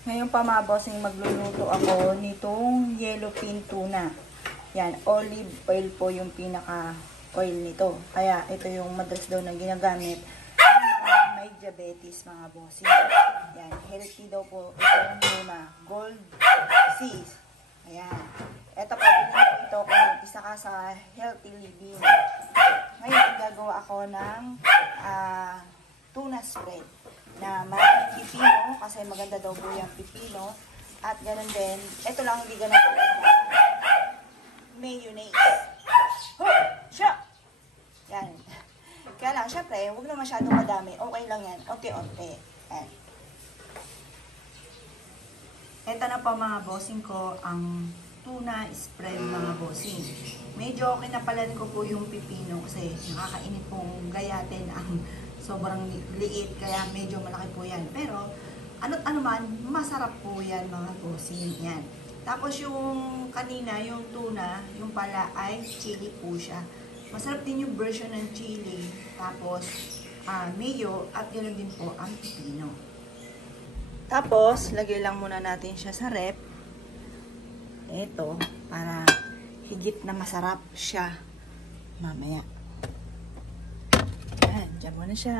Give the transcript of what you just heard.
Ngayon pa mga bossing, magluluto ako nitong yellowfin tuna. Yan, olive oil po yung pinaka oil nito. Kaya ito yung madalas daw na ginagamit ng mga may diabetes mga bossing. Yan, healthy daw po itong tuna. Gold seas. Ayan. Ito pa, binili ito kung isa ka sa healthy living. Ngayon, gagawa ako ng tuna spread na maraming pipino kasi maganda daw po yung pipino. At ganoon din, ito lang hindi ganun pala. Mayonnaise. Siya! Yan. Kaya lang, syempre, huwag na masyadong madami. Okay lang yan. Unti-unti. Yan. Ito na pa mga bossing ko, ang tuna spread mga bossing. Medyo kinapalan ko po yung pipino kasi nakakainit pong gayatin ang sobrang liit, kaya medyo malaki po yan. Pero, ano man, masarap po yan mga bossing. Yan. Tapos yung kanina, yung tuna, yung pala ay chili po siya. Masarap din yung version ng chili. Tapos, mayo at ganoon din po ang pipino. Tapos, lagay lang muna natin siya sa rep. Ito, para higit na masarap siya mamaya. Ayan, dyan muna siya.